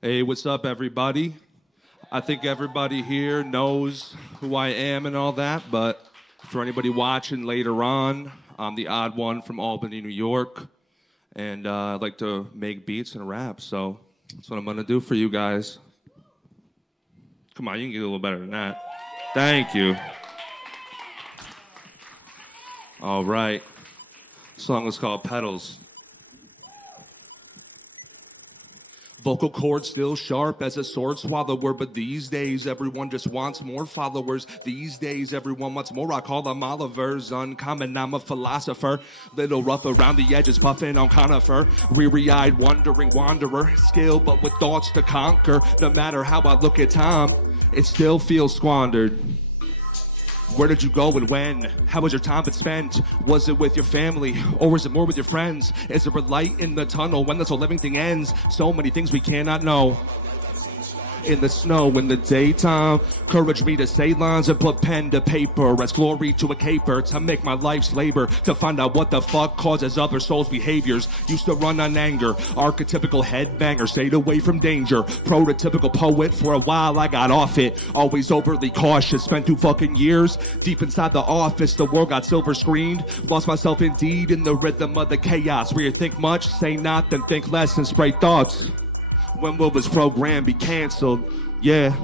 Hey, what's up, everybody? I think everybody here knows who I am and all that, but for anybody watching later on, I'm the odd one from Albany, New York, and I like to make beats and rap, so that's what I'm gonna do for you guys. Come on, you can get a little better than that. Thank you. All right. The song is called Petals. Vocal cords still sharp as a sword swallower, but these days everyone just wants more followers. These days everyone wants more. I call them Olivers, uncommon, I'm a philosopher. Little rough around the edges, puffing on conifer. Weary-eyed, wandering wanderer. Skill, but with thoughts to conquer. No matter how I look at time, it still feels squandered. Where did you go and when? How was your time been spent? Was it with your family or was it more with your friends? Is there a light in the tunnel when this whole living thing ends? So many things we cannot know. In the snow, in the daytime, courage me to say lines and put pen to paper as glory to a caper, to make my life's labor, to find out what the fuck causes other souls' behaviors. Used to run on anger, archetypical headbanger, stayed away from danger, prototypical poet, for a while I got off it, always overly cautious, spent 2 fucking years deep inside the office, the world got silver screened, lost myself indeed in the rhythm of the chaos, where you think much, say not, then think less and spray thoughts. When will this program be canceled? Yeah.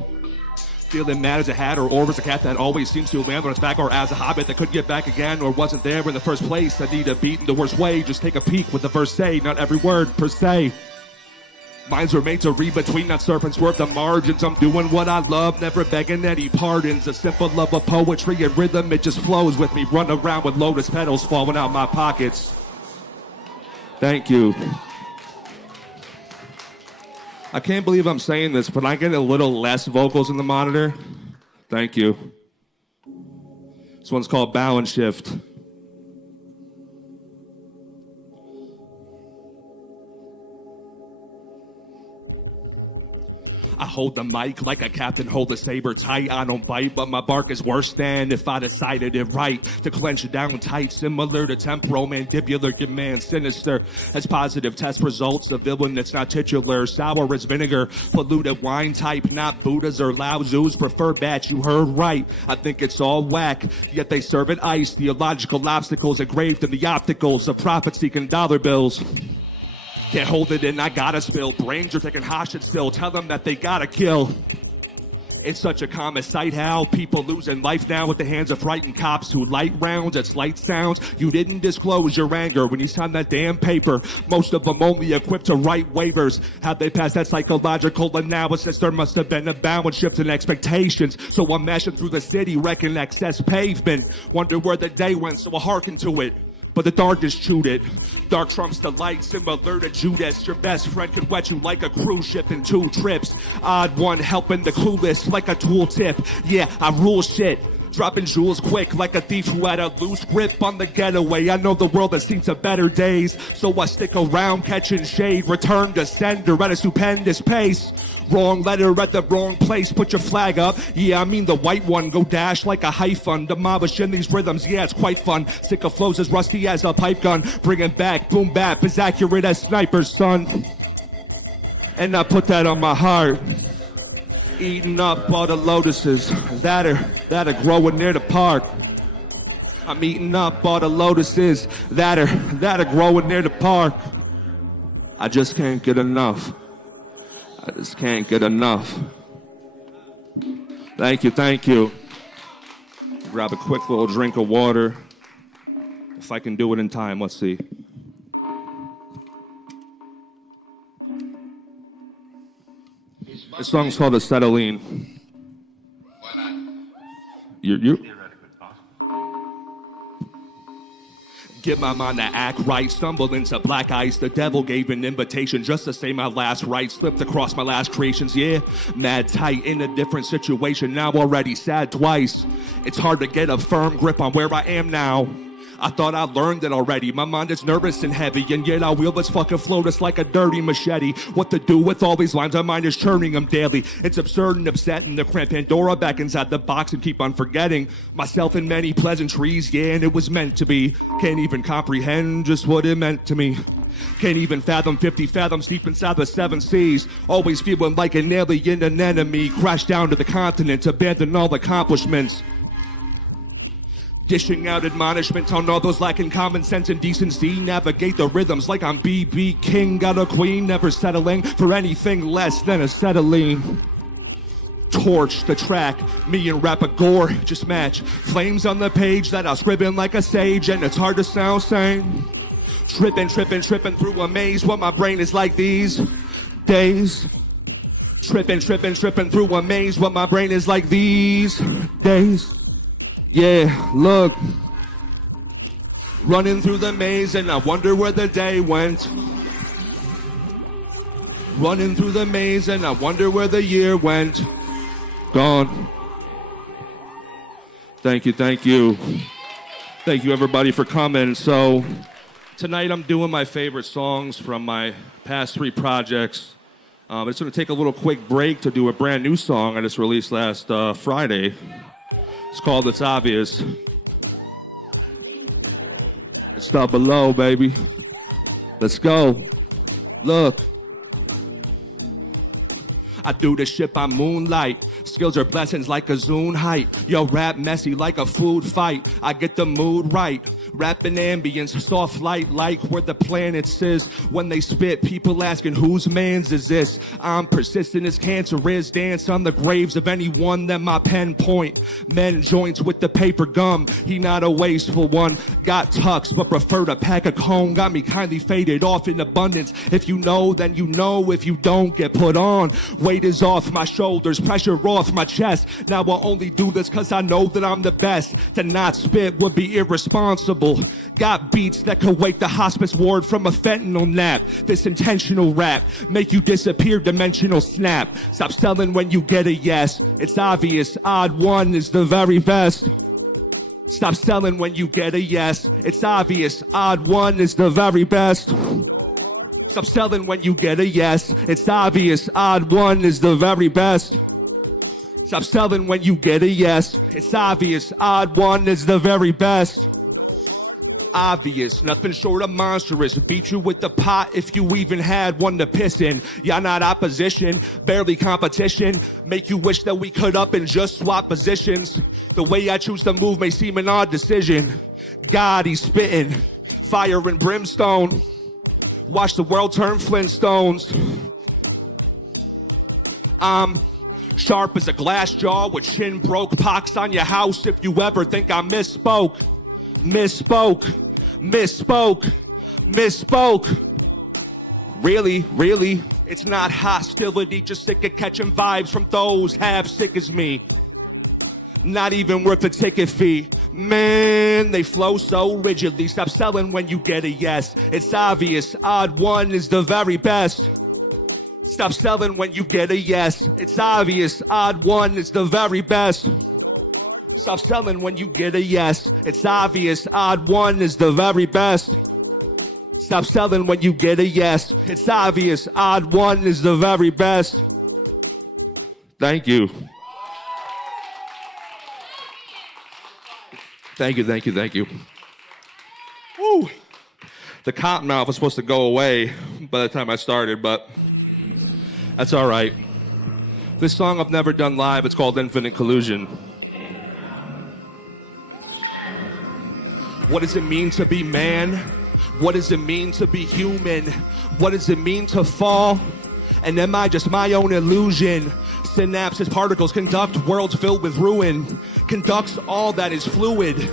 Feeling mad as a hat or as a cat that always seems to land on its back, or as a hobbit that couldn't get back again or wasn't there in the first place. I need a beat in the worst way. Just take a peek with the verse say, not every word per se. Minds were made to read between that serpent's worth the margins. I'm doing what I love, never begging any pardons. A simple love of poetry and rhythm, it just flows with me. Run around with lotus petals falling out my pockets. Thank you. I can't believe I'm saying this, but I get a little less vocals in the monitor. Thank you. This one's called Bow and Shift. I hold the mic like a captain hold a saber tight. I don't bite, but my bark is worse than if I decided it right. To clench it down tight, similar to temporomandibular command, sinister as positive test results. A villain that's not titular, sour as vinegar, polluted wine type, not Buddhas or Lao Tzus. Prefer batch, you heard right. I think it's all whack, yet they serve it ice. Theological obstacles engraved in the opticals of profit-seeking dollar bills. Can't hold it in, I gotta spill. Brains are taking hostage still. Tell them that they gotta kill. It's such a common sight how people losing life now at the hands of frightened cops who light rounds at slight sounds. You didn't disclose your anger when you signed that damn paper. Most of them only equipped to write waivers. How'd they pass that psychological analysis? There must have been a balance shift in expectations. So I'm mashing through the city, wrecking excess pavement. Wonder where the day went, so I hearken to it. But the darkness chewed it. Dark trumps the light, similar to Judas. Your best friend could wet you like a cruise ship in 2 trips. Odd one helping the clueless like a tooltip. Yeah, I rule shit. Dropping jewels quick like a thief who had a loose grip on the getaway. I know the world has seen some better days, so I stick around catching shade. Return to sender at a stupendous pace. Wrong letter at the wrong place, put your flag up. Yeah, I mean the white one, go dash like a hyphen. Demolishing these rhythms, yeah, it's quite fun. Sick of flows as rusty as a pipe gun. Bringing back boom bap as accurate as snipers, son. And I put that on my heart. Eating up all the lotuses that are growing near the park. I'm eating up all the lotuses that are growing near the park. I just can't get enough. I just can't get enough. Thank you, thank you. Grab a quick little drink of water. If I can do it in time, let's see. This song's called Acetylene. You? Get my mind to act right, stumble into black ice. The devil gave an invitation just to say my last rites. Slipped across my last creations, yeah. Mad tight in a different situation, now already sad twice. It's hard to get a firm grip on where I am now. I thought I learned it already. My mind is nervous and heavy, and yet I wheel this fucking Flotus like a dirty machete. What to do with all these lines? My mind is churning them daily. It's absurd and upsetting to cramp Pandora back inside the box and keep on forgetting myself in many pleasantries. Yeah, and it was meant to be. Can't even comprehend just what it meant to me. Can't even fathom 50 fathoms deep inside the 7 seas. Always feeling like an alien, an enemy. Crash down to the continent, abandon all accomplishments. Dishing out admonishments on all those lacking common sense and decency. Navigate the rhythms like I'm B.B. King. Got a queen, never settling for anything less than acetylene. Torch the track, me and Rapper Gore just match. Flames on the page that I'll scribbling like a sage, and it's hard to sound sane. Tripping through a maze what my brain is like these days. Tripping through a maze what my brain is like these days. Yeah, look. Running through the maze and I wonder where the day went. Running through the maze and I wonder where the year went. Gone. Thank you. Thank you everybody for coming. So tonight I'm doing my favorite songs from my past 3 projects. It's going to take a little quick break to do a brand new song I just released last Friday. It's called It's Obvious. It's down below, baby. Let's go. Look. I do this shit by moonlight. Skills are blessings like a Zune height. Yo, rap messy like a food fight. I get the mood right. Rapping ambience, soft light like where the planets is. When they spit, people asking whose man's is this? I'm persistent as cancer is. Dance on the graves of anyone that my pen point. Men joints with the paper gum. He not a wasteful one. Got tucks, but prefer to pack a cone. Got me kindly faded off in abundance. If you know, then you know. If you don't, get put on. Weight is off my shoulders, pressure off my chest. Now I'll only do this cause I know that I'm the best. To not spit would be irresponsible. Got beats that could wake the hospice ward from a fentanyl nap. This intentional rap make you disappear, dimensional snap. Stop selling when you get a yes. It's obvious, odd one is the very best. Stop selling when you get a yes. It's obvious, odd one is the very best. Stop selling when you get a yes. It's obvious, odd one is the very best. Stop selling when you get a yes. It's obvious, odd one is the very best. Obvious, nothing short of monstrous. Beat you with the pot if you even had one to piss in. Y'all not opposition, barely competition. Make you wish that we could up and just swap positions. The way I choose to move may seem an odd decision. God, he's spitting fire and brimstone. Watch the world turn Flintstones. I'm sharp as a glass jaw with chin broke. Pox on your house if you ever think I misspoke. Really, it's not hostility, just sick of catching vibes from those half sick as me. Not even worth a ticket fee. Man, they flow so rigidly. Stop selling when you get a yes. It's obvious, odd one is the very best. Stop selling when you get a yes. It's obvious, odd one is the very best. Stop selling when you get a yes. It's obvious, odd one is the very best. Stop selling when you get a yes. It's obvious, odd one is the very best. Thank you. Thank you. Woo! The cotton mouth was supposed to go away by the time I started, but that's all right. This song I've never done live. It's called Infinite Collusion. What does it mean to be man? What does it mean to be human? What does it mean to fall? And am I just my own illusion? Synapses, particles conduct worlds filled with ruin. Conducts all that is fluid.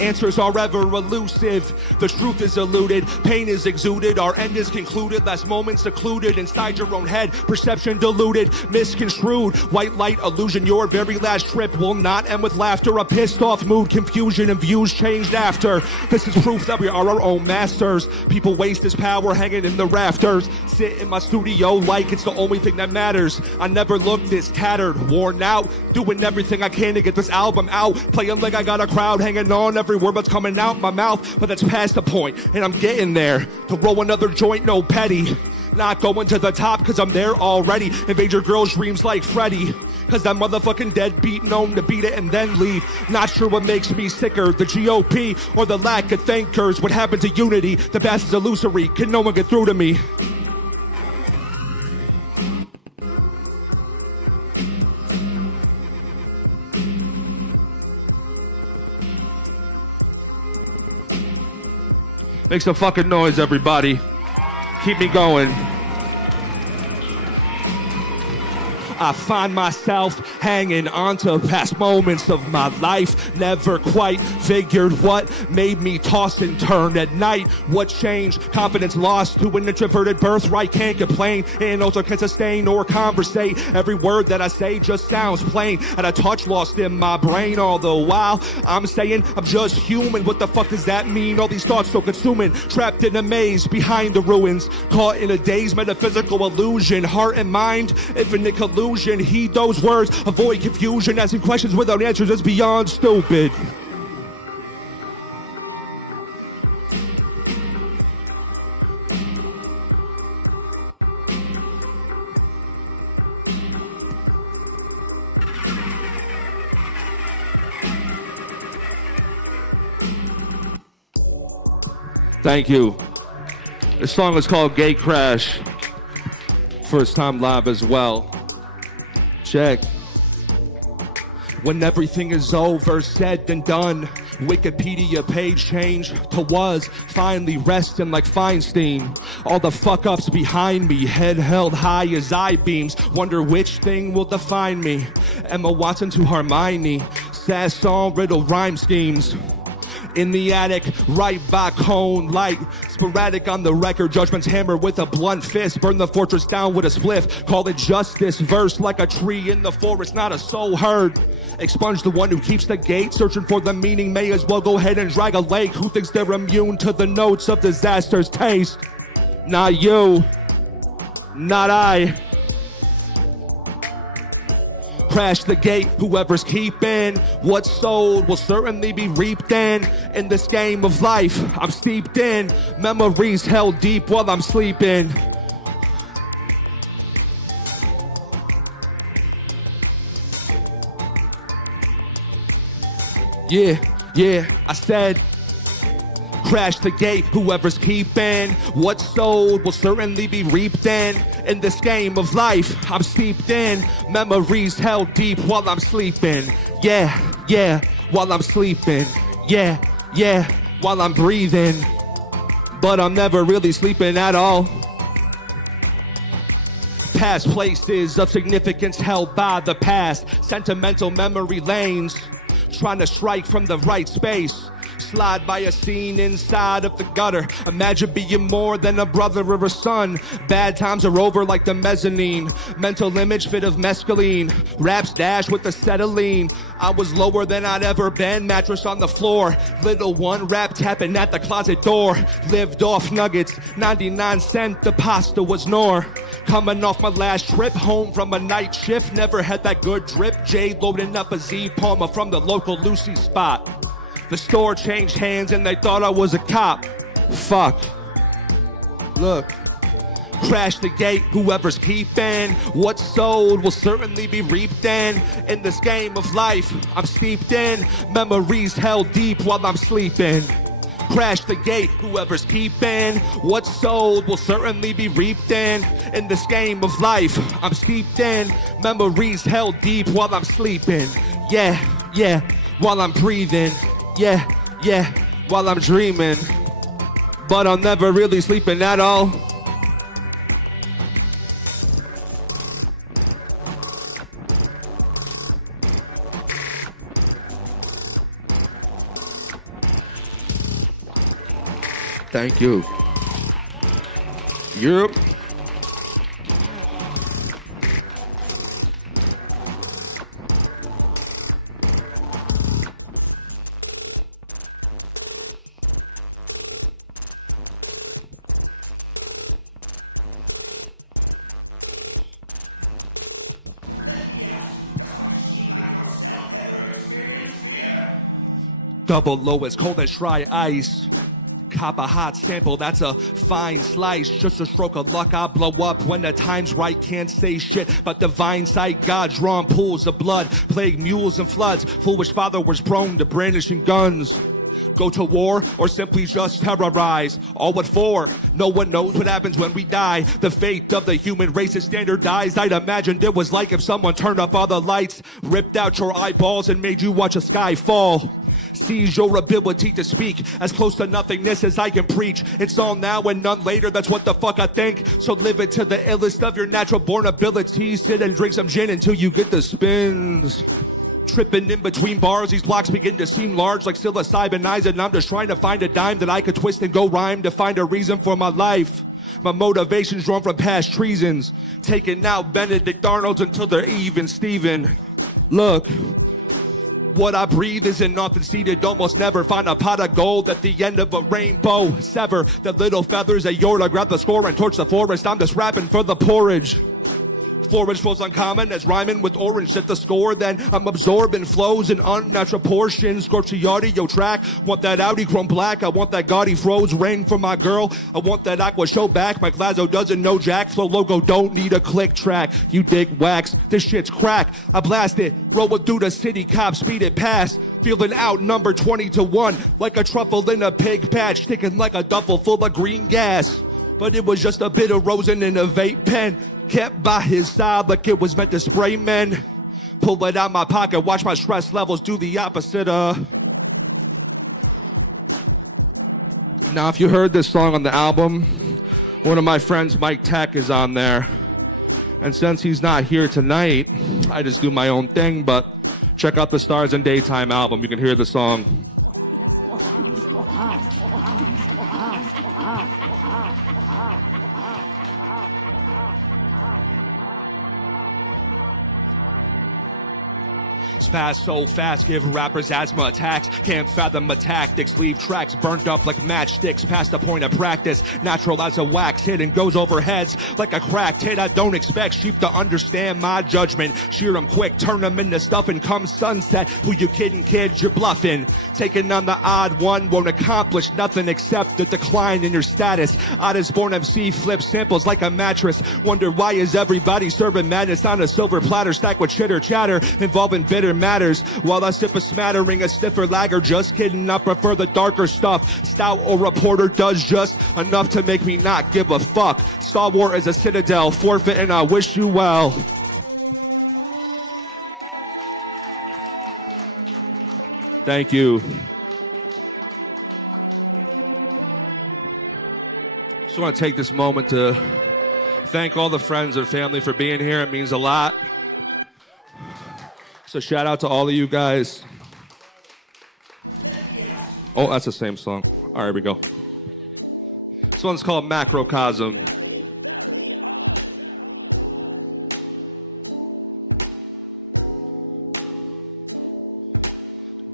Answers are ever elusive. The truth is eluded. Pain is exuded. Our end is concluded. Last moments secluded inside your own head. Perception diluted, misconstrued. White light illusion. Your very last trip will not end with laughter. A pissed off mood, confusion, and views changed after. This is proof that we are our own masters. People waste this power hanging in the rafters. Sit in my studio like it's the only thing that matters. I never looked this tattered, worn out. Doing everything I can to get this album out. Playing like I got a crowd hanging on every word that's coming out my mouth, but that's past the point, and I'm getting there. To roll another joint, no petty. Not going to the top, cause I'm there already. Invade your girl's dreams like Freddy. Cause that motherfucking deadbeat known to beat it and then leave. Not sure what makes me sicker, the GOP or the lack of thinkers. What happened to unity? The past is illusory. Can no one get through to me? Make some fucking noise, everybody. Keep me going. I find myself hanging on to past moments of my life. Never quite figured what made me toss and turn at night. What changed? Confidence lost to an introverted birthright. Can't complain and also can't sustain or conversate. Every word that I say just sounds plain. And a touch lost in my brain all the while. I'm saying I'm just human. What the fuck does that mean? All these thoughts so consuming. Trapped in a maze behind the ruins. Caught in a daze, metaphysical illusion. Heart and mind, infinite collusion. Heed those words, avoid confusion. Asking questions without answers is beyond stupid. Thank you. This song is called Gate Crash. First time live as well. Check. When everything is over, said and done, Wikipedia page change to was, finally resting like Feinstein. All the fuck ups behind me, head held high as I-beams. Wonder which thing will define me. Emma Watson to Hermione, sad song, riddle rhyme schemes. In the attic, right by cone light. Sporadic on the record, judgment's hammer with a blunt fist. Burn the fortress down with a spliff. Call it justice, verse like a tree in the forest, not a soul heard. Expunge the one who keeps the gate, searching for the meaning. May as well go ahead and drag a lake. Who thinks they're immune to the notes of disaster's taste? Not you, not I. Crash the gate, whoever's keeping what's sold will certainly be reaped in this game of life. I'm steeped in memories held deep while I'm sleeping. Yeah, I said crash the gate, whoever's keeping what's sold will certainly be reaped in this game of life. I'm steeped in memories held deep while I'm sleeping. Yeah, while I'm sleeping. Yeah, while I'm breathing. But I'm never really sleeping at all. Past places of significance held by the past. Sentimental memory lanes. Trying to strike from the right space. Slide by a scene inside of the gutter. Imagine being more than a brother or a son. Bad times are over like the mezzanine. Mental image fit of mescaline. Raps dash with acetylene. I was lower than I'd ever been. Mattress on the floor. Little one rap tapping at the closet door. Lived off nuggets. 99-cent the pasta was nor. Coming off my last trip home from a night shift. Never had that good drip. Jay loading up a Z Palmer from the local Lucy spot. The store changed hands and they thought I was a cop. Fuck. Look. Crash the gate, whoever's keeping what's sold will certainly be reaped in this game of life. I'm steeped in memories held deep while I'm sleeping. Crash the gate, whoever's keeping what's sold will certainly be reaped in this game of life. I'm steeped in memories held deep while I'm sleeping. Yeah, while I'm breathing. Yeah, while I'm dreaming. But I'm never really sleeping at all. Thank you. Europe. double low as cold as dry ice. Cop a hot sample, that's a fine slice. Just a stroke of luck, I blow up when the time's right. Can't say shit but divine sight. God drawn pools of blood, plague mules and floods. Foolish followers prone to brandishing guns. Go to war or simply just terrorize. All what for? No one knows what happens when we die. The fate of the human race is standardized. I'd imagined it was like if someone turned up all the lights, ripped out your eyeballs and made you watch a sky fall. Seize your ability to speak as close to nothingness as I can preach. It's all now and none later, that's what the fuck I think. So live it to the illest of your natural born abilities. Sit and drink some gin until you get the spins. Tripping in between bars, these blocks begin to seem large like psilocybin eyes, and I'm just trying to find a dime that I could twist and go rhyme to find a reason for my life. My motivation's drawn from past treasons, taking out Benedict Arnolds until they're even Steven. Look, what I breathe isn't often seated, almost never find a pot of gold at the end of a rainbow. Sever the little feathers at Yorla, grab the score and torch the forest. I'm just rapping for the porridge. Forage flows uncommon as rhyming with orange at the score. Then I'm absorbing flows in unnatural portions. Scorch the audio track. Want that Audi chrome black. I want that gaudy froze rain for my girl. I want that aqua show back. My Glazo doesn't know jack. Flow logo don't need a click track. You dick wax. This shit's crack. I blast it. Rolling through the city. Cops speed it past. Feeling outnumbered 20-1. Like a truffle in a pig patch. Sticking like a duffel full of green gas. But it was just a bit of rosin in a vape pen. Kept by his side like it was meant to spray men. Pull it out my pocket, watch my stress levels do the opposite. Now, if you heard this song on the album, one of my friends, Mike Tech, is on there. And since he's not here tonight, I just do my own thing, but check out the Stars and Daytime album. You can hear the song. Spaz so fast, give rappers asthma attacks. Can't fathom my tactics, leave tracks burned up like matchsticks. Past the point of practice, natural as a wax hit and goes over heads like a cracked hit. I don't expect sheep to understand my judgment. Shear them quick, turn them into stuff and come sunset. Who you kidding, kid? You're bluffing. Taking on the odd one won't accomplish nothing except the decline in your status. Oddest born MC flips samples like a mattress. Wonder why is everybody serving madness on a silver platter stacked with chitter chatter involving bitter matters, while I sip a smattering, a stiffer lager. Just kidding, I prefer the darker stuff. Stout or reporter does just enough to make me not give a fuck. Star Wars is a citadel, forfeit and I wish you well. Thank you. Just want to take this moment to thank all the friends and family for being here. It means a lot. So shout out to all of you guys. Oh, that's the same song. All right, here we go. This one's called Macrocosm.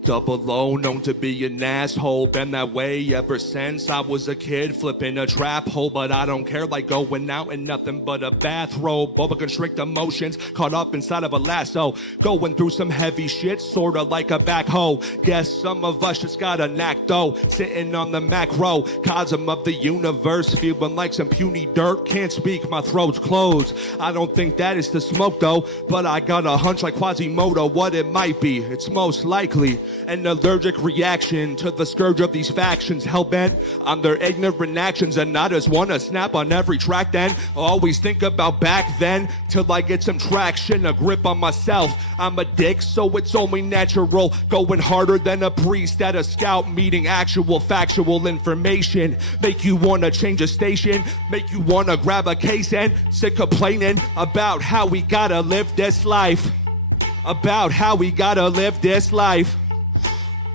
Double O, known to be an asshole. Been that way ever since I was a kid, flipping a trap hole. But I don't care, like going out in nothing but a bathrobe. Boba constrict emotions, caught up inside of a lasso. Going through some heavy shit, sorta like a backhoe. Guess some of us just got a knack though. Sitting on the macrocosm of the universe, feeling like some puny dirt. Can't speak, my throat's closed. I don't think that is the smoke though, but I got a hunch like Quasimodo what it might be. It's most likely an allergic reaction to the scourge of these factions, hell-bent on their ignorant actions, and I just wanna snap on every track then. I always think about back then till I get some traction, a grip on myself. I'm a dick, so it's only natural, going harder than a priest at a scout meeting. Actual factual information make you wanna change a station, make you wanna grab a case and sit complaining about how we gotta live this life, about how we gotta live this life.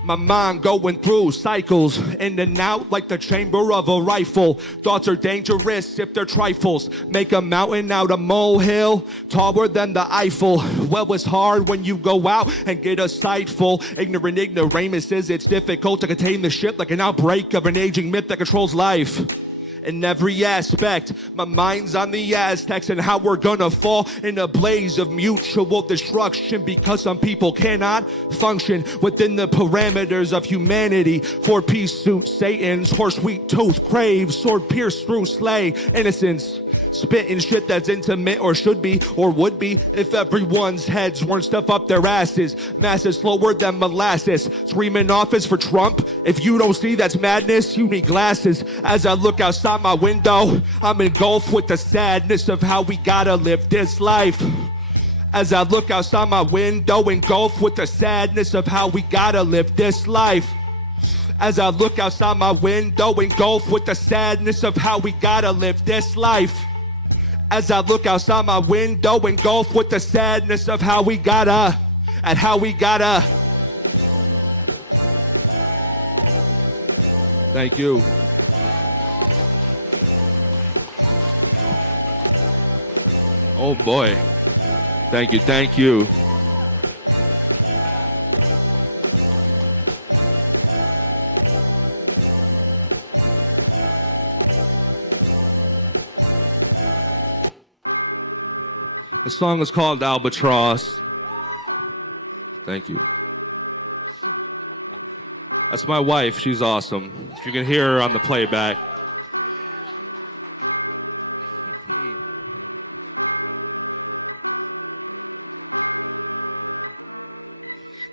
My mind going through cycles, in and out like the chamber of a rifle. Thoughts are dangerous if they're trifles. Make a mountain out of molehill, taller than the Eiffel. Well, it's hard when you go out and get a sight full. Ignorant ignoramuses, it's difficult to contain the shit like an outbreak of an aging myth that controls life. in every aspect. My mind's on the Aztecs and how we're gonna fall in a blaze of mutual destruction because some people cannot function within the parameters of humanity. Four-piece suit, Satan's horse wheat tooth craves, sword pierced through slay innocence. Spitting shit that's intimate or should be or would be if everyone's heads weren't stuff up their asses. Masses slower than molasses. Screaming office for Trump. If you don't see that's madness, you need glasses. As I look outside my window, I'm engulfed with the sadness of how we gotta live this life. As I look outside my window, engulfed with the sadness of how we gotta live this life. As I look outside my window, engulfed with the sadness of how we gotta live this life. As I look outside my window, engulfed with the sadness of how we gotta. Thank you. Oh boy. Thank you. The song is called Albatross. Thank you. That's my wife. She's awesome. If you can hear her on the playback.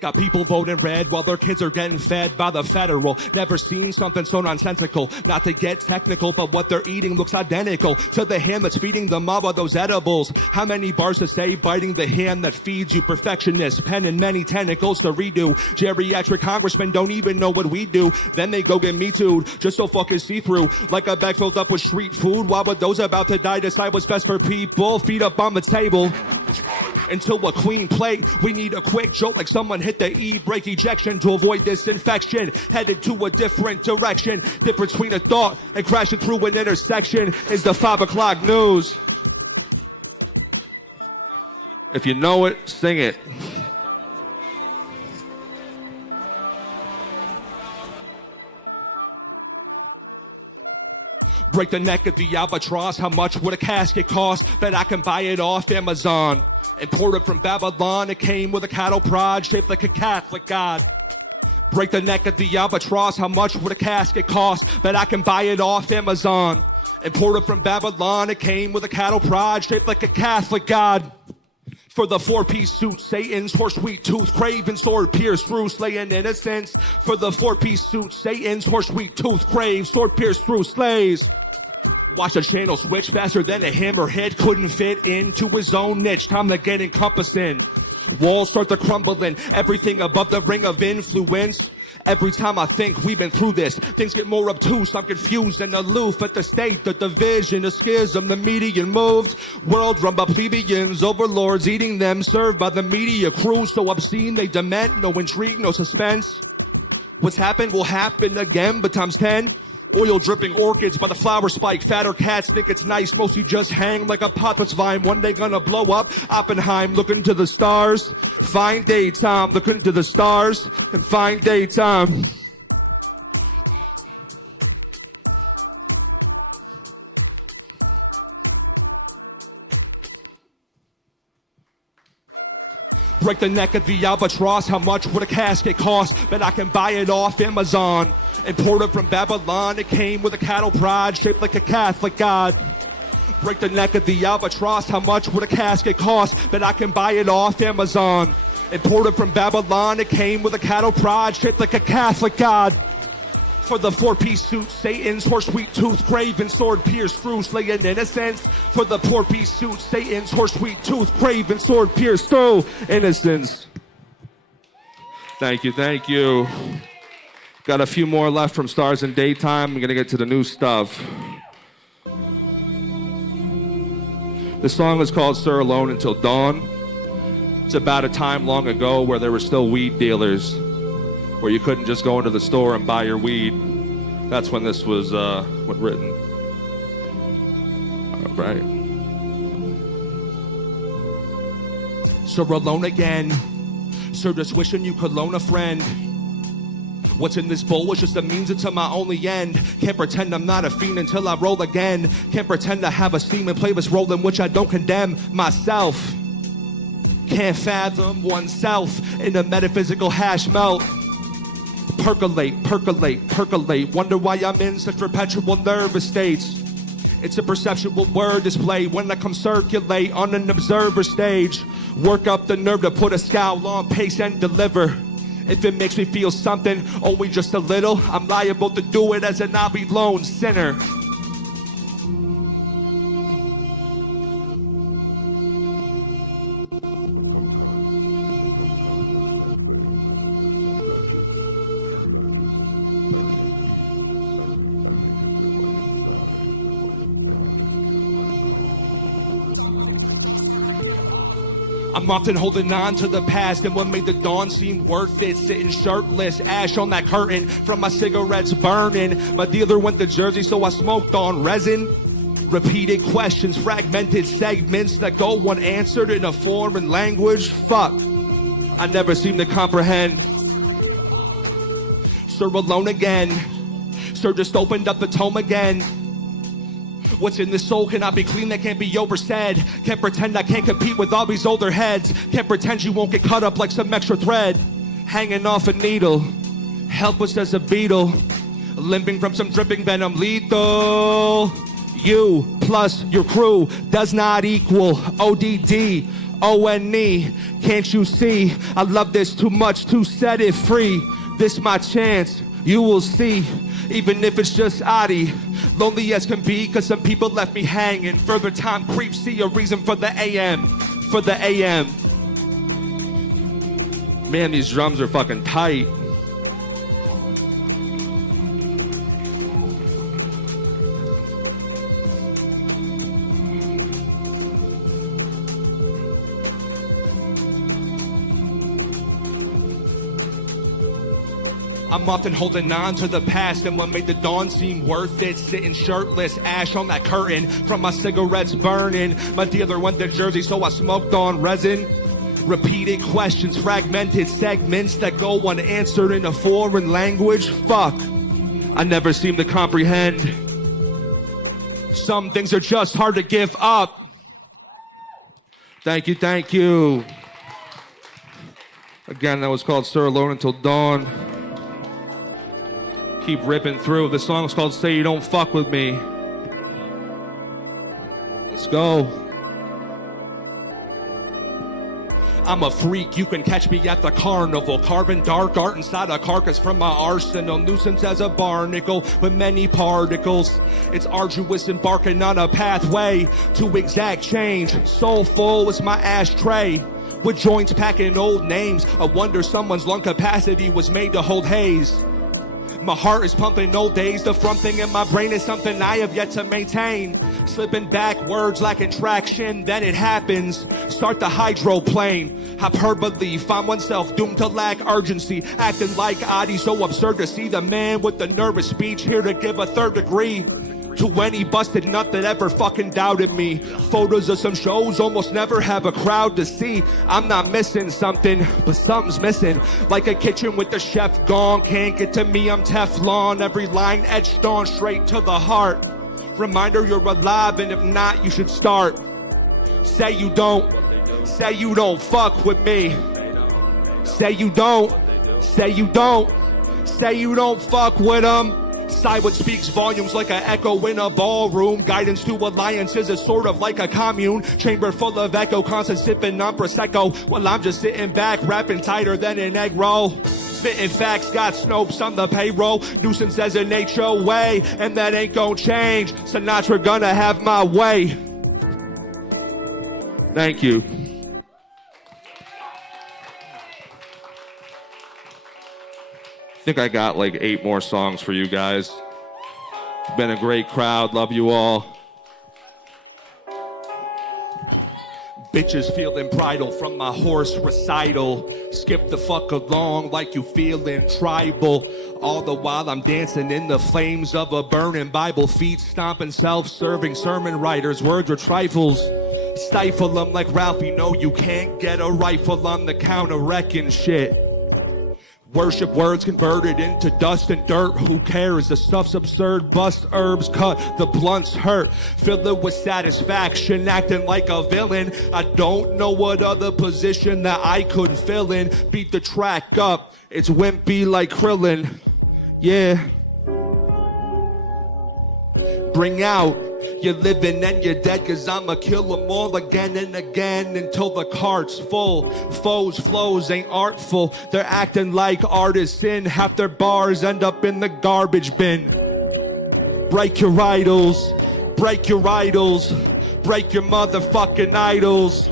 Got people voting red while their kids are getting fed by the federal. Never seen something so nonsensical. Not to get technical, but what they're eating looks identical to the hand that's feeding the mob of those edibles. How many bars to say biting the hand that feeds you? Perfectionist, penning many tentacles to redo. Geriatric congressmen don't even know what we do. Then they go get me too, just so fucking see-through. Like a bag filled up with street food. Why would those about to die decide what's best for people? Feet up on the table. Until a clean plate, we need a quick jolt like someone hit the e-brake ejection to avoid this infection. Headed to a different direction. Difference between a thought and crashing through an intersection is the 5 o'clock news. If you know it, sing it. Break the neck of the albatross. How much would a casket cost? Bet I can buy it off Amazon. Imported from Babylon, it came with a cattle prod shaped like a Catholic god. Break the neck of the albatross. How much would a casket cost? Bet I can buy it off Amazon. Imported from Babylon, it came with a cattle prod shaped like a Catholic god. For the four-piece suit, Satan's horse wheat tooth, craven sword pierced through, slaying innocence. For the four-piece suit, Satan's horse wheat tooth, crave sword pierced through, slays. Watch the channel switch faster than a hammerhead couldn't fit into his own niche. Time to get encompassing. Walls start to crumbling, everything above the ring of influence. Every time I think we've been through this, things get more obtuse. I'm confused and aloof at the state, the division, the schism, the median moved. World run by plebeians, overlords eating them, served by the media crew. So obscene they dement, no intrigue, no suspense. What's happened will happen again, but times 10. Oil dripping orchids by the flower spike. Fatter cats think it's nice, mostly just hang like a pot that's vine. One day gonna blow up. Oppenheim looking to the stars. Fine daytime looking to the stars. And fine daytime. Break the neck of the albatross. How much would a casket cost? Bet I can buy it off Amazon. Imported from Babylon, it came with a cattle prod shaped like a Catholic god. Break the neck of the albatross. How much would a casket cost? Bet I can buy it off Amazon. Imported from Babylon, it came with a cattle prod shaped like a Catholic god. For the four-piece suit, Satan's horse wheat tooth, craven sword pierced through, slaying innocence. For the four-piece suit, Satan's horse wheat tooth, craven sword pierced through innocence. Thank you, thank you. Got a few more left from Stars in Daytime. I'm gonna get to the new stuff. This song is called Sir Alone Until Dawn. It's about a time long ago where there were still weed dealers, where you couldn't just go into the store and buy your weed. That's when this was written. All right. Sir, alone again. Sir, just wishing you could loan a friend. What's in this bowl is just a means to my only end. Can't pretend I'm not a fiend until I roll again. Can't pretend I have a steaming playlist rolling, which I don't condemn myself. Can't fathom oneself in a metaphysical hash melt. Percolate, percolate, percolate. Wonder why I'm in such perpetual nervous states. It's a perceptual word display when I come circulate on an observer stage. Work up the nerve to put a scowl on pace and deliver. If it makes me feel something, only just a little, I'm liable to do it as an I'll be lone sinner. I'm often holding on to the past and what made the dawn seem worth it. Sitting shirtless, ash on that curtain from my cigarettes burning. My dealer went to Jersey, so I smoked on resin. Repeated questions, fragmented segments that go unanswered in a foreign language. Fuck, I never seem to comprehend. Sir, alone again. Sir, just opened up the tome again. What's in this soul cannot be clean, that can't be oversaid. Can't pretend I can't compete with all these older heads. Can't pretend you won't get cut up like some extra thread. Hanging off a needle, helpless as a beetle. Limping from some dripping venom, lethal. You plus your crew does not equal ODD, ONE. Can't you see? I love this too much to set it free. This my chance, you will see. Even if it's just oddie. Lonely as can be, cause some people left me hanging. Further time creeps, see a reason for the AM. For the AM. Man, these drums are fucking tight. I'm often holding on to the past and what made the dawn seem worth it. Sitting shirtless, ash on that curtain from my cigarettes burning. My dealer went to Jersey, so I smoked on resin. Repeated questions, fragmented segments that go unanswered in a foreign language. Fuck, I never seem to comprehend. Some things are just hard to give up. Thank you, thank you. Again, that was called Sir Alone Until Dawn. Keep ripping through. The song's called Say You Don't Fuck With Me. Let's go. I'm a freak, you can catch me at the carnival. Carving dark art inside a carcass from my arsenal. Nuisance as a barnacle with many particles. It's arduous embarking on a pathway to exact change. Soulful is my ashtray. With joints packing old names. I wonder someone's lung capacity was made to hold haze. My heart is pumping old days. The front thing in my brain is something I have yet to maintain. Slipping backwards, lacking traction, then it happens. Start the hydroplane. Hyperbole, find oneself doomed to lack urgency. Acting like Adi, so absurd to see the man with the nervous speech here to give a third degree to any busted nut that ever fucking doubted me. Photos of some shows almost never have a crowd to see. I'm not missing something, but something's missing. Like a kitchen with the chef gone. Can't get to me, I'm Teflon. Every line etched on straight to the heart. Reminder you're alive, and if not, you should start. Say you don't. Say you don't fuck with me. Say you don't. Say you don't. Say you don't fuck with them. Silence speaks volumes like an echo in a ballroom. Guidance to alliances is sort of like a commune. Chamber full of echo, constant sipping on Prosecco. Well, I'm just sitting back, rapping tighter than an egg roll. Spitting facts, got Snopes on the payroll. Nuisance as an HOA, and that ain't gonna change. Sinatra gonna have my way. Thank you. I think I got like 8 more songs for you guys. It's been a great crowd. Love you all. Bitches feeling bridle from my horse recital. Skip the fuck along like you feeling tribal. All the while I'm dancing in the flames of a burning Bible. Feet stomping, self-serving sermon writers. Words are trifles. Stifle them like Ralphie. No, you can't get a rifle on the counter wrecking shit. Worship words converted into dust and dirt. Who cares? The stuff's absurd. Bust herbs cut, the blunts hurt. Fill it with satisfaction, acting like a villain. I don't know what other position that I could fill in. Beat the track up, it's wimpy like Krillin. Yeah. Bring out you're living and you're dead, cause I'ma kill them all again and again until the cart's full. Foes, flows ain't artful. They're acting like artists in. Half their bars end up in the garbage bin. Break your idols. Break your idols. Break your motherfucking idols.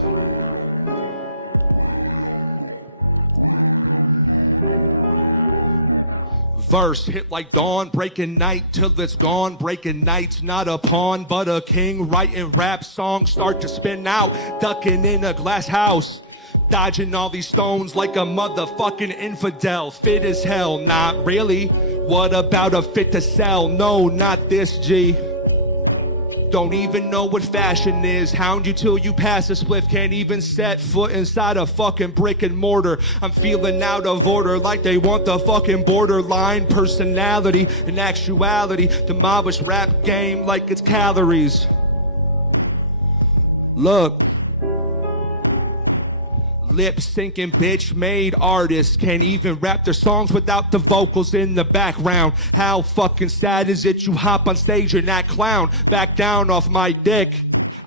Verse hit like dawn, breaking night till it's gone. Breaking night's not a pawn, but a king. Writing rap songs start to spin out, ducking in a glass house. Dodging all these stones like a motherfucking infidel. Fit as hell, not really. What about a fit to sell? No, not this, G. Don't even know what fashion is. Hound you till you pass a spliff. Can't even set foot inside a fucking brick and mortar. I'm feeling out of order like they want the fucking borderline personality. In actuality, demolish rap game like it's calories. Look. Lip-syncing bitch-made artists can't even rap their songs without the vocals in the background. How fucking sad is it you hop on stage and that clown? Back down off my dick.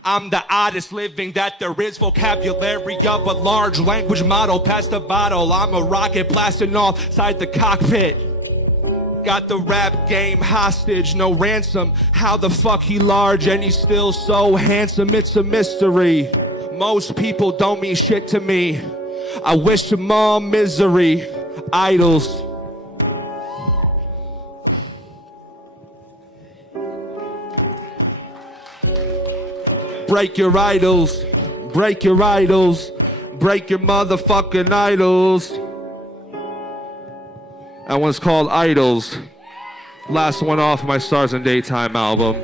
I'm the oddest living that there is. Vocabulary of a large language model. Past the bottle, I'm a rocket blasting off side the cockpit. Got the rap game hostage, no ransom. How the fuck he large and he's still so handsome? It's a mystery. Most people don't mean shit to me. I wish them all misery. Idols. Break your idols. Break your idols. Break your motherfucking idols. That one's called Idols. Last one off my Stars in Daytime album.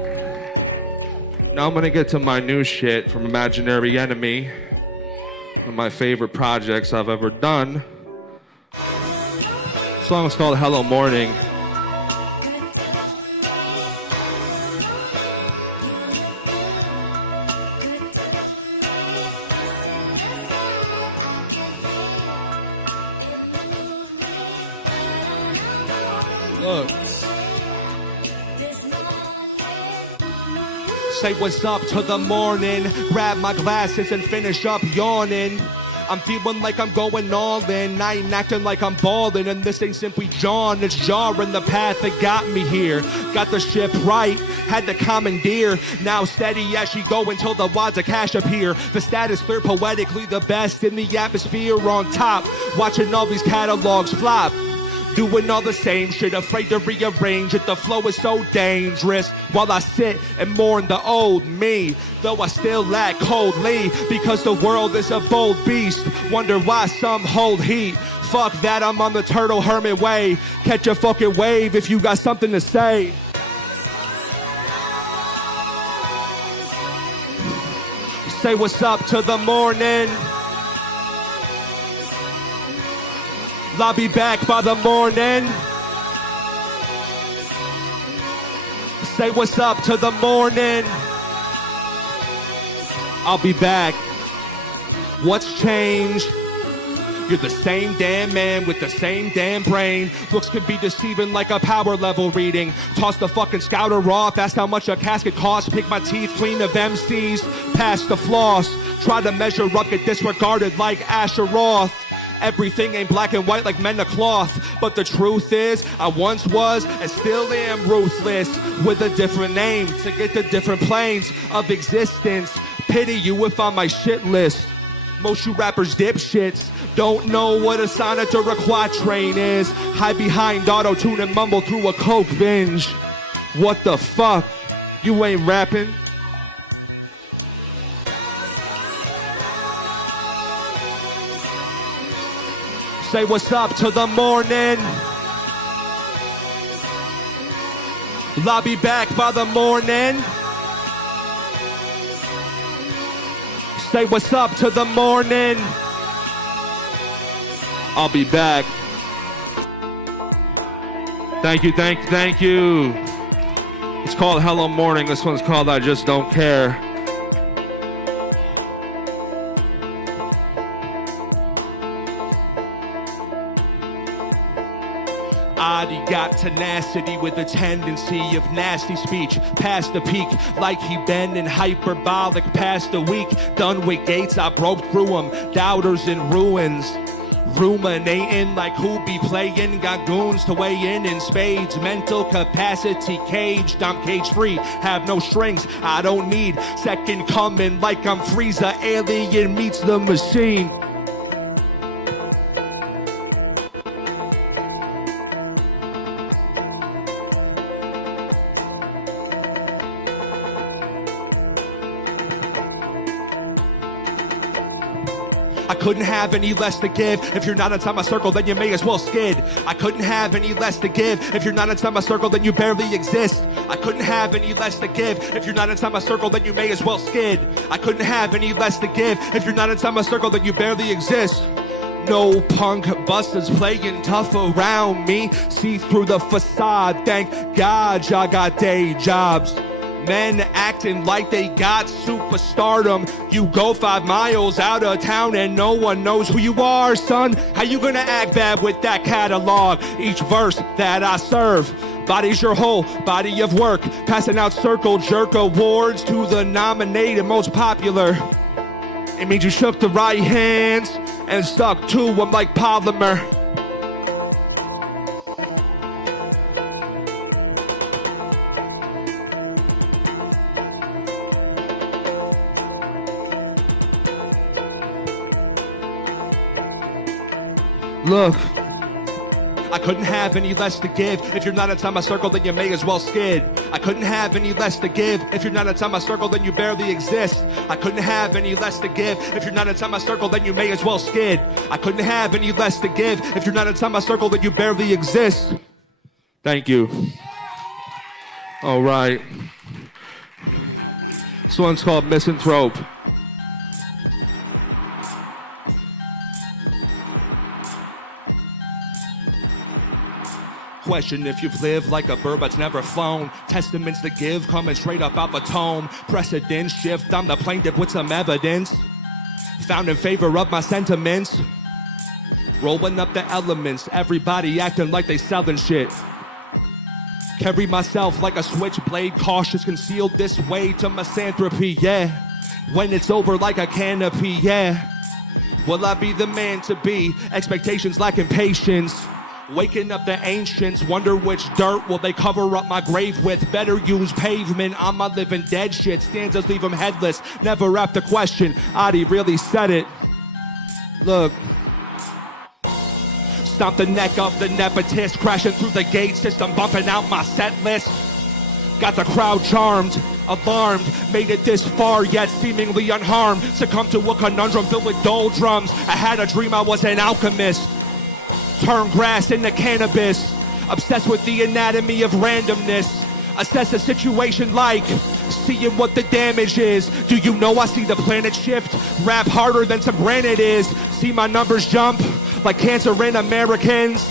Now I'm gonna get to my new shit from Imaginary Enemy. One of my favorite projects I've ever done. The song is called Hello Morning. Look. Say what's up to the morning. Grab my glasses and finish up yawning. I'm feeling like I'm going all in. I ain't acting like I'm balling. And this ain't simply John. It's jarring the path that got me here. Got the ship right. Had to commandeer. Now steady as she go until the wads of cash appear. The status clear poetically. The best in the atmosphere on top. Watching all these catalogs flop. Doing all the same shit, afraid to rearrange it. The flow is so dangerous while I sit and mourn the old me. Though I still lack coldly because the world is a bold beast. Wonder why some hold heat. Fuck that, I'm on the turtle hermit way. Catch a fucking wave if you got something to say. Say what's up to the morning. I'll be back by the morning. Say what's up to the morning. I'll be back. What's changed? You're the same damn man with the same damn brain. Looks can be deceiving like a power level reading. Toss the fucking scouter off. Ask how much a casket costs. Pick my teeth clean of MCs. Pass the floss. Try to measure up, get disregarded like Asher Roth. Everything ain't black and white like men of cloth. But the truth is, I once was and still am ruthless. With a different name to get to different planes of existence. Pity you if on my shit list. Most you rappers dipshits don't know what a sonnet or a quatrain is. Hide behind auto-tune and mumble through a coke binge. What the fuck? You ain't rapping? Say what's up to the morning. I'll be back by the morning. Say what's up to the morning. I'll be back. Thank you, thank you, thank you. It's called Hello Morning. This one's called I Just Don't Care. Adi got tenacity with a tendency of nasty speech past the peak, like he been in hyperbolic past a week. Done with gates, I broke through them, doubters in ruins. Ruminating like who be playing, got goons to weigh in spades. Mental capacity caged, I'm cage free, have no strings, I don't need second coming like I'm Frieza. Alien meets the machine. I couldn't have any less to give. If you're not inside my circle, then you may as well skid. I couldn't have any less to give. If you're not inside my circle, then you barely exist. I couldn't have any less to give. If you're not inside my circle, then you may as well skid. I couldn't have any less to give. If you're not inside my circle, then you barely exist. No punk busters playing tough around me. See through the facade, thank God y'all got day jobs. Men acting like they got superstardom. You go 5 miles out of town and no one knows who you are, son. How you gonna act bad with that catalog? Each verse that I serve, body's your whole body of work. Passing out circle jerk awards to the nominated most popular. It means you shook the right hands and stuck to them like polymer. Look, I couldn't have any less to give. If you're not inside my circle, then you may as well skid. I couldn't have any less to give. If you're not inside my circle, then you barely exist. I couldn't have any less to give. If you're not inside my circle, then you may as well skid. I couldn't have any less to give. If you're not inside my circle, then you barely exist. Thank you. All right. This one's called Misanthrope. Question if you've lived like a bird that's never flown. Testaments to give coming straight up out the tome. Precedent shift, I'm the plaintiff with some evidence found in favor of my sentiments. Rolling up the elements, everybody acting like they selling shit. Carry myself like a switchblade, cautious, concealed this way to misanthropy, yeah. When it's over like a canopy, yeah. Will I be the man to be? Expectations lacking patience. Waking up the ancients, wonder which dirt will they cover up my grave with. Better use pavement on my living dead shit. Stanzas leave them headless, never wrap the question. Adi really said it. Look. Stomp the neck of the nepotist, crashing through the gate system, bumping out my set list. Got the crowd charmed, alarmed, made it this far yet seemingly unharmed. Succumbed to a conundrum filled with doldrums. I had a dream I was an alchemist. Turn grass into cannabis. Obsessed with the anatomy of randomness. Assess a situation like seeing what the damage is. Do you know I see the planet shift? Rap harder than some granite is. See my numbers jump like cancer in Americans.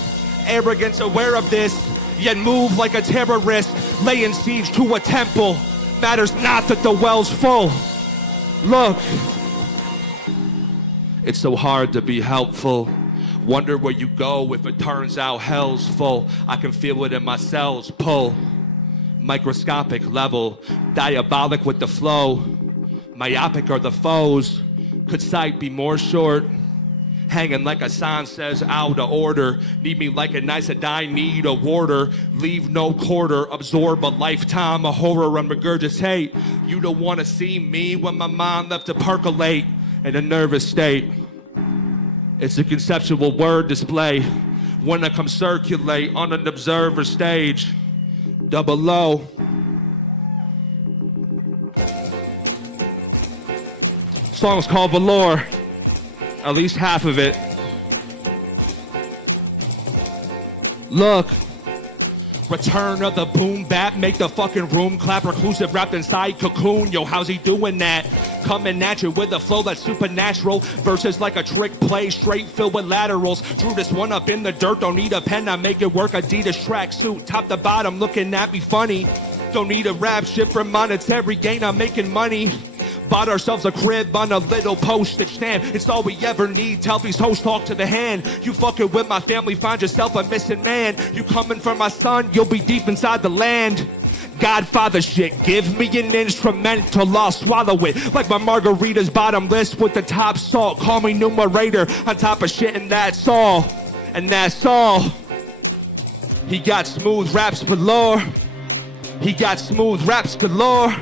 Arrogance aware of this, yet move like a terrorist. Laying siege to a temple. Matters not that the well's full. Look, it's so hard to be helpful. Wonder where you go if it turns out hell's full. I can feel it in my cells pull. Microscopic level, diabolic with the flow. Myopic are the foes. Could sight be more short? Hanging like a sign says out of order. Need me like a nice I need a warder. Leave no quarter, absorb a lifetime of horror and regurgitate. You don't want to see me when my mind left to percolate in a nervous state. It's a conceptual word display when I come circulate on an observer stage. Double O. Song's called Velour. At least half of it. Look, Return of the boom bap, make the fucking room clap. Reclusive wrapped inside cocoon, yo, how's he doing that? Coming at you with a flow that's supernatural. Verses like a trick play, straight filled with laterals. Drew this one up in the dirt, don't need a pen, I make it work. Adidas tracksuit, top to bottom, looking at me funny. Don't need a rap shit for monetary gain, I'm making money. Bought ourselves a crib on a little postage stamp. It's all we ever need. Tell these hoes talk to the hand. You fucking with my family, find yourself a missing man. You coming for my son, you'll be deep inside the land. Godfather shit, give me an instrumental, I'll swallow it like my margarita's bottomless with the top salt. Call me numerator on top of shit, and that's all. And that's all. He got smooth raps galore. He got smooth raps galore.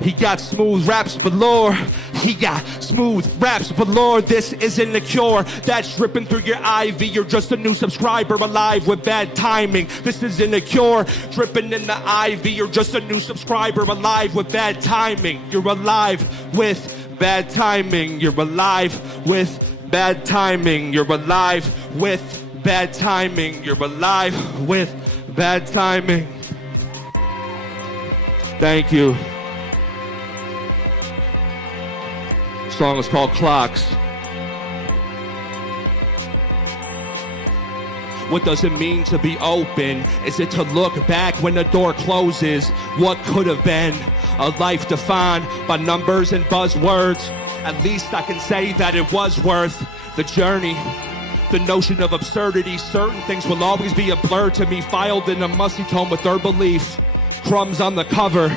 He got smooth raps galore. He got smooth raps galore. This isn't a cure that's dripping through your IV. You're just a new subscriber alive with bad timing. This isn't a cure dripping in the IV. You're just a new subscriber alive with bad timing. You're alive with bad timing. You're alive with bad timing. You're alive with bad timing. You're alive with bad timing. Thank you. The song is called Clocks. What does it mean to be open? Is it to look back when the door closes? What could have been? A life defined by numbers and buzzwords. At least I can say that it was worth the journey. The notion of absurdity, certain things will always be a blur to me. Filed in a musty tome with their belief. Crumbs on the cover.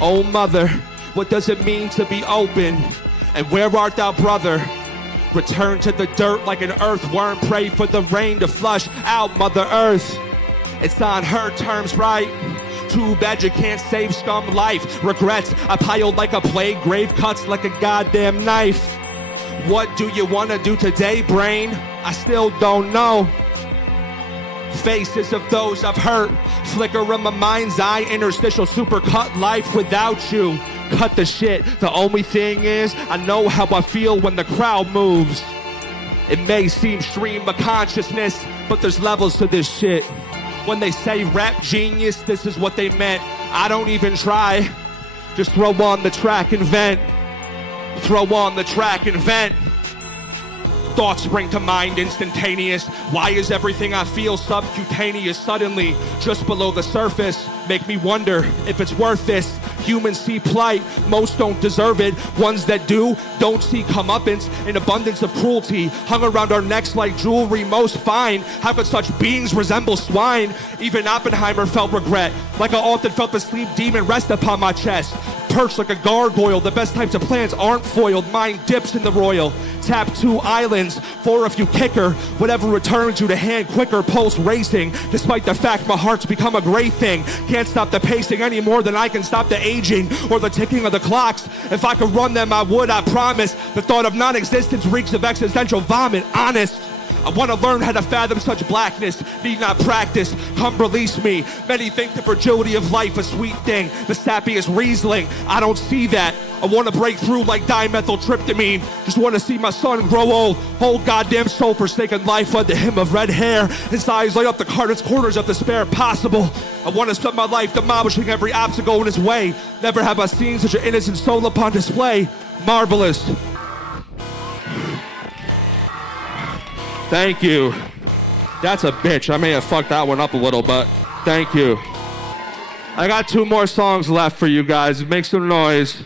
Oh mother, what does it mean to be open? And where art thou, brother? Return to the dirt like an earthworm. Pray for the rain to flush out Mother Earth. It's on her terms, right? Too bad you can't save scum life. Regrets I piled like a plague. Grave cuts like a goddamn knife. What do you want to do today, brain? I still don't know. Faces of those I've hurt flicker in my mind's eye. Interstitial supercut life without you. Cut the shit. The only thing is, I know how I feel when the crowd moves. It may seem stream of consciousness, but there's levels to this shit. When they say rap genius, this is what they meant. I don't even try. Just throw on the track and vent. Throw on the track and vent. Thoughts spring to mind instantaneous. Why is everything I feel subcutaneous suddenly just below the surface? Make me wonder if it's worth this. Humans see plight, most don't deserve it. Ones that do, don't see comeuppance. An abundance of cruelty hung around our necks like jewelry, most fine. How could such beings resemble swine? Even Oppenheimer felt regret, like I often felt the sleep demon rest upon my chest. Perched like a gargoyle, the best types of plans aren't foiled. Mine dips in the royal. Tap 2 islands, 4 if you kicker. Whatever returns you to hand quicker, pulse racing. Despite the fact my heart's become a great thing. Can't stop the pacing any more than I can stop the aging or the ticking of the clocks. If I could run them, I would, I promise. The thought of non-existence reeks of existential vomit, honest. I want to learn how to fathom such blackness. Need not practice, come release me. Many think the fragility of life a sweet thing. The sappiest Riesling, I don't see that. I want to break through like dimethyltryptamine. Just want to see my son grow old. Whole goddamn soul forsaken life led to him of red hair. His eyes light up the hardest corners of despair possible. I want to spend my life demolishing every obstacle in his way. Never have I seen such an innocent soul upon display. Marvelous. Thank you. That's a bitch. I may have fucked that one up a little, but thank you. I got 2 more songs left for you guys. Make some noise.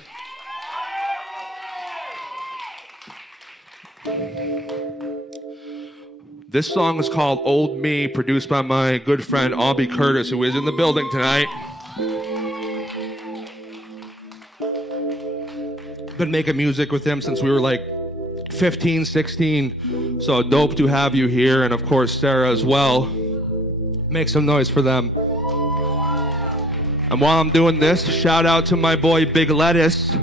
This song is called Old Me, produced by my good friend Aubrey Curtis, who is in the building tonight. Been making music with him since we were like 15, 16. So dope to have you here, and of course Sarah as well. Make some noise for them. And while I'm doing this, shout out to my boy Big Lettuce.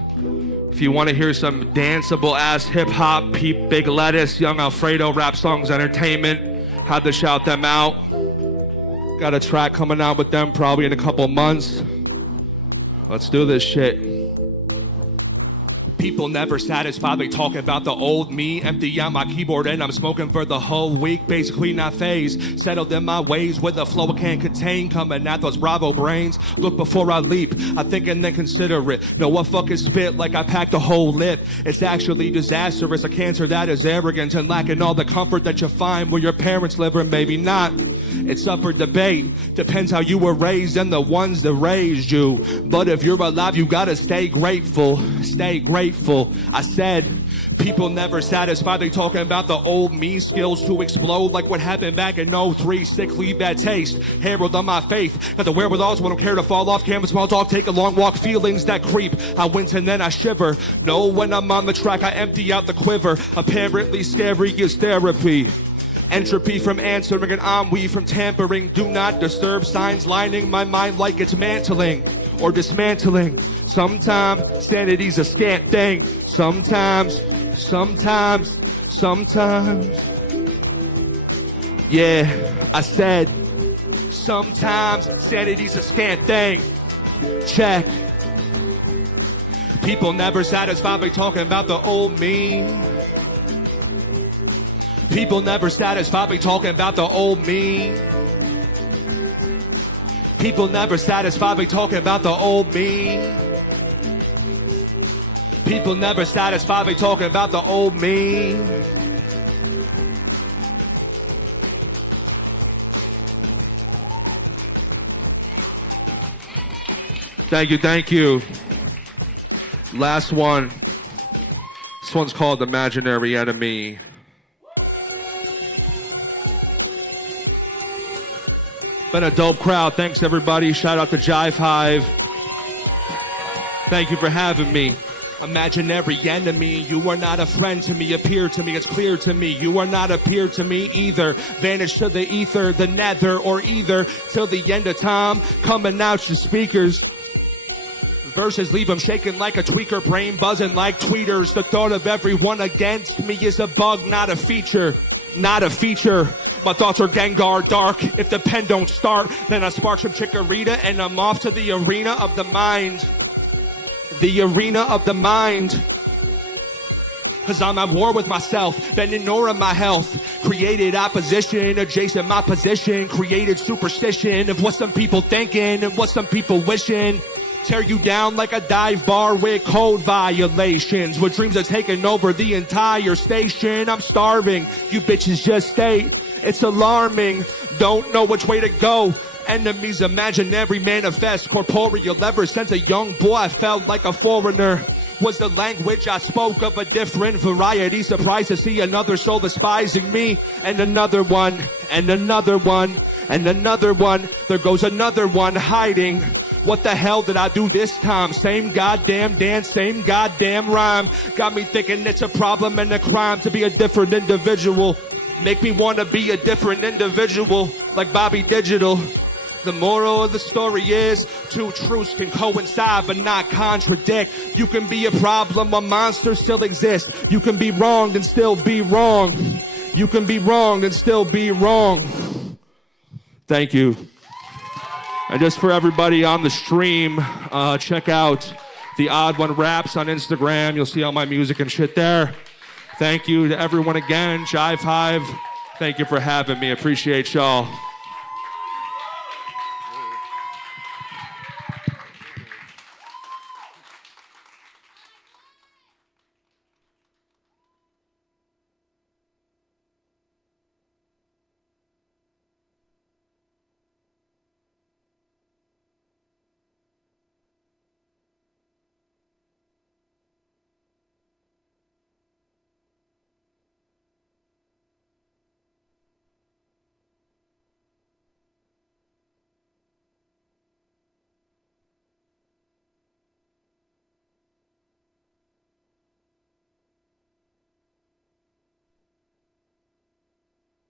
If you want to hear some danceable ass hip hop, peep Big Lettuce, Young Alfredo, Rap Songs Entertainment. Had to shout them out. Got a track coming out with them probably in a couple months. Let's do this shit. People never satisfied, they talking about the old me. Empty out my keyboard and I'm smoking for the whole week. Basically not phased, settled in my ways with a flow I can't contain. Coming at those Bravo brains, look before I leap. I think and then consider it. No, I fucking spit like I packed a whole lip. It's actually disastrous, a cancer that is arrogant and lacking all the comfort that you find where your parents live or maybe not. It's up for debate, depends how you were raised and the ones that raised you. But if you're alive, you gotta stay grateful, stay grateful. I said, people never satisfied, they talking about the old me. Skills to explode like what happened back in '03. Sick, leave that taste, herald on my faith. Got the wherewithal, so I don't care to fall off canvas. Small dog, take a long walk, feelings that creep. I wince and then I shiver. No, when I'm on the track, I empty out the quiver. Apparently scary is therapy. Entropy from answering and ennui from tampering. Do not disturb signs lining my mind like it's mantling or dismantling. Sometimes sanity's a scant thing. Sometimes. Yeah, I said sometimes sanity's a scant thing. Check. People never satisfied by talking about the old me. People never satisfied by talking about the old me. People never satisfied by talking about the old me. People never satisfied by talking about the old me. Thank you, thank you. Last one. This one's called Imaginary Enemy. Been a dope crowd. Thanks, everybody. Shout out to Jive Hive. Thank you for having me. Imaginary enemy, you are not a friend to me. Appear to me, it's clear to me. You are not a peer to me either. Vanish to the ether, the nether, or either. Till the end of time, coming out to speakers. Verses leave them shaking like a tweaker, brain buzzing like tweeters. The thought of everyone against me is a bug, not a feature. Not a feature. My thoughts are Gengar dark. If the pen don't start, then I spark some chikorita and I'm off to the arena of the mind. The arena of the mind. Cause I'm at war with myself, been ignoring my health. Created opposition, adjacent my position. Created superstition of what some people thinking and what some people wishing. Tear you down like a dive bar with code violations. With dreams are taking over the entire station. I'm starving, you bitches just stay. It's alarming, don't know which way to go. Enemies imaginary manifest corporeal. Ever since a young boy I felt like a foreigner. Was the language I spoke of a different variety. Surprised to see another soul despising me. And another one, and another one, and another one. There goes another one hiding. What the hell did I do this time? Same goddamn dance, same goddamn rhyme. Got me thinking it's a problem and a crime to be a different individual. Make me want to be a different individual, like Bobby Digital. The moral of the story is two truths can coincide but not contradict. You can be a problem, a monster still exists. You can be wronged and still be wrong. You can be wronged and still be wrong. Thank you. And just for everybody on the stream, check out the Odd One Raps on Instagram. You'll see all my music and shit there. Thank you to everyone again. Jive Hive, thank you for having me. Appreciate y'all.